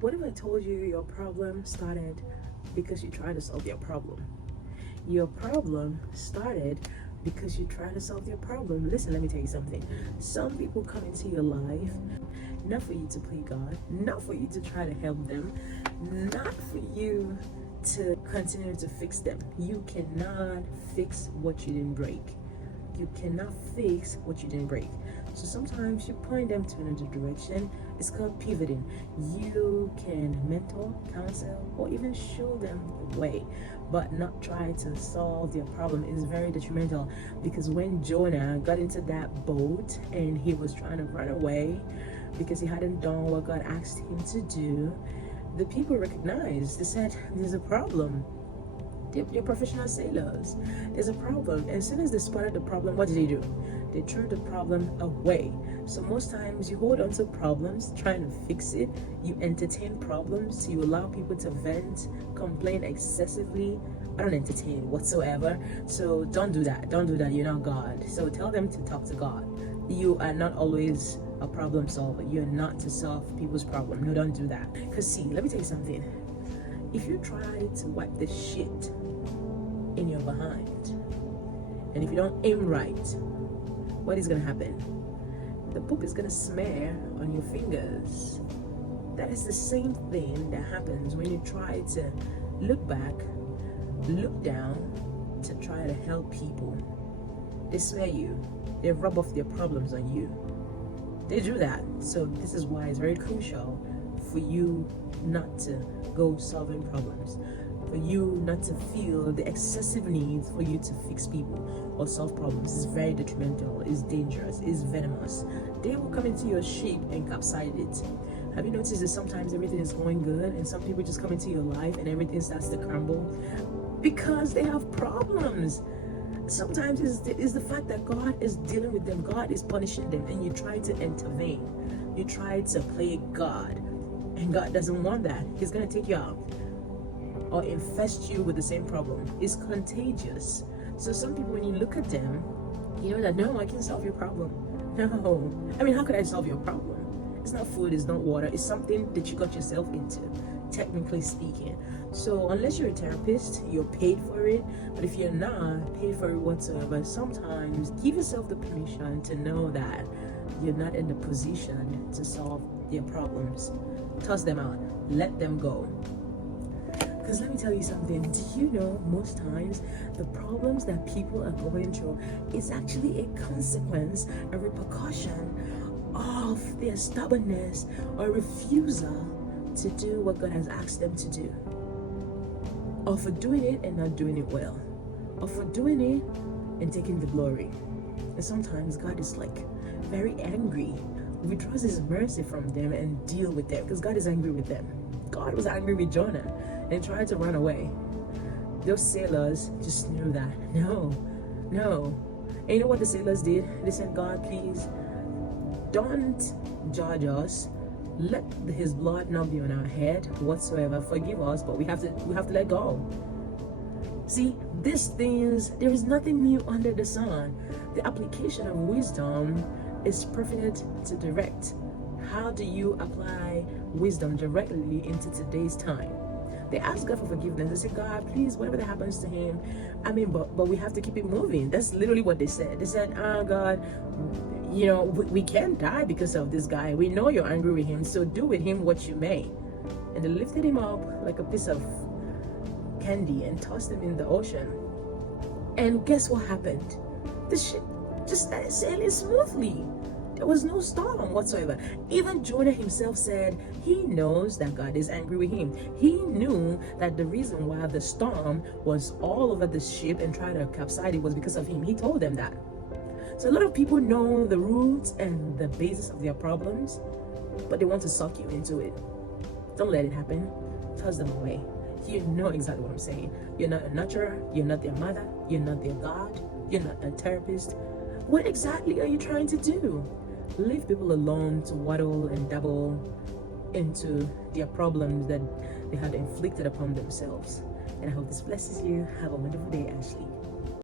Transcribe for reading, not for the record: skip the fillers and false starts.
What if I told you your problem started because you tried to solve your problem? Your problem started because you tried to solve your problem. Listen, let me tell you something. Some people come into your life not for you to play God, not for you to try to help them, not for you to continue to fix them. You cannot fix what you didn't break. You cannot fix what you didn't break. So sometimes you point them to another direction. It's called pivoting. You can mentor, counsel, or even show them the way, but not try to solve their problem is very detrimental. Because when Jonah got into that boat and he was trying to run away because he hadn't done what God asked him to do, the people recognized. They said, "There's a problem." They're professional sailors. There's a problem. And as soon as they spotted the problem, what did they do? They threw the problem away. So most times you hold on to problems, trying to fix it. You entertain problems. You allow people to vent, complain excessively. I don't entertain whatsoever. So don't do that. Don't do that. You're not God. So tell them to talk to God. You are not always a problem solver. You're not to solve people's problem. No, don't do that. Because see, let me tell you something. If you try to wipe the shit in your behind, and if you don't aim right, what is going to happen? The poop is going to smear on your fingers. That is the same thing that happens when you try to look back, look down to try to help people. They smear you. They rub off their problems on you. They do that. So this is why it's very crucial for you not to go solving problems, for you not to feel the excessive need for you to fix people or solve problems. It's very detrimental, it's dangerous, it's venomous. They will come into your ship and capsize it. Have you noticed that sometimes everything is going good and some people just come into your life and everything starts to crumble because they have problems? Sometimes it's the fact that God is dealing with them, God is punishing them, and you try to intervene. You try to play God, and God doesn't want that. He's going to take you out or infest you with the same problem. It's contagious. So some people, when you look at them, you know that, no, I can solve your problem. No. I mean, how could I solve your problem? It's not food, it's not water. It's something that you got yourself into, technically speaking. So unless you're a therapist, you're paid for it. But if you're not paid for it whatsoever, sometimes give yourself the permission to know that you're not in the position to solve their problems. Toss them out. Let them go. Because let me tell you something. Do you know most times the problems that people are going through is actually a consequence, a repercussion of their stubbornness or refusal to do what God has asked them to do, or for doing it and not doing it well, or for doing it and taking the glory. And sometimes God is like very angry, withdraws his mercy from them and deal with them because God is angry with them. God was angry with Jonah and tried to run away. Those sailors just knew that. No. And you know what the sailors did? They said, God, please don't judge us. Let his blood not be on our head whatsoever. Forgive us, but we have to let go. See, these things, there is nothing new under the sun. The application of wisdom is perfect to direct. How do you apply wisdom directly into today's time? They ask God for forgiveness. They say, God, please, whatever that happens to him, I mean, but we have to keep it moving. That's literally what they said. They said, God, you know, we can't die because of this guy. We know you're angry with him, so do with him what you may. And they lifted him up like a piece of candy and tossed him in the ocean. And guess what happened? The ship just started sailing smoothly. There was no storm whatsoever. Even Jonah himself said he knows that God is angry with him. He knew that the reason why the storm was all over the ship and trying to capsize it was because of him. He told them that. So a lot of people know the roots and the basis of their problems, but they want to suck you into it. Don't let it happen. Toss them away. You know exactly what I'm saying. You're not a nurturer. You're not their mother. You're not their God. You're not a therapist. What exactly are you trying to do? Leave people alone to waddle and dabble into their problems that they had inflicted upon themselves. And I hope this blesses you. Have a wonderful day, Ashley.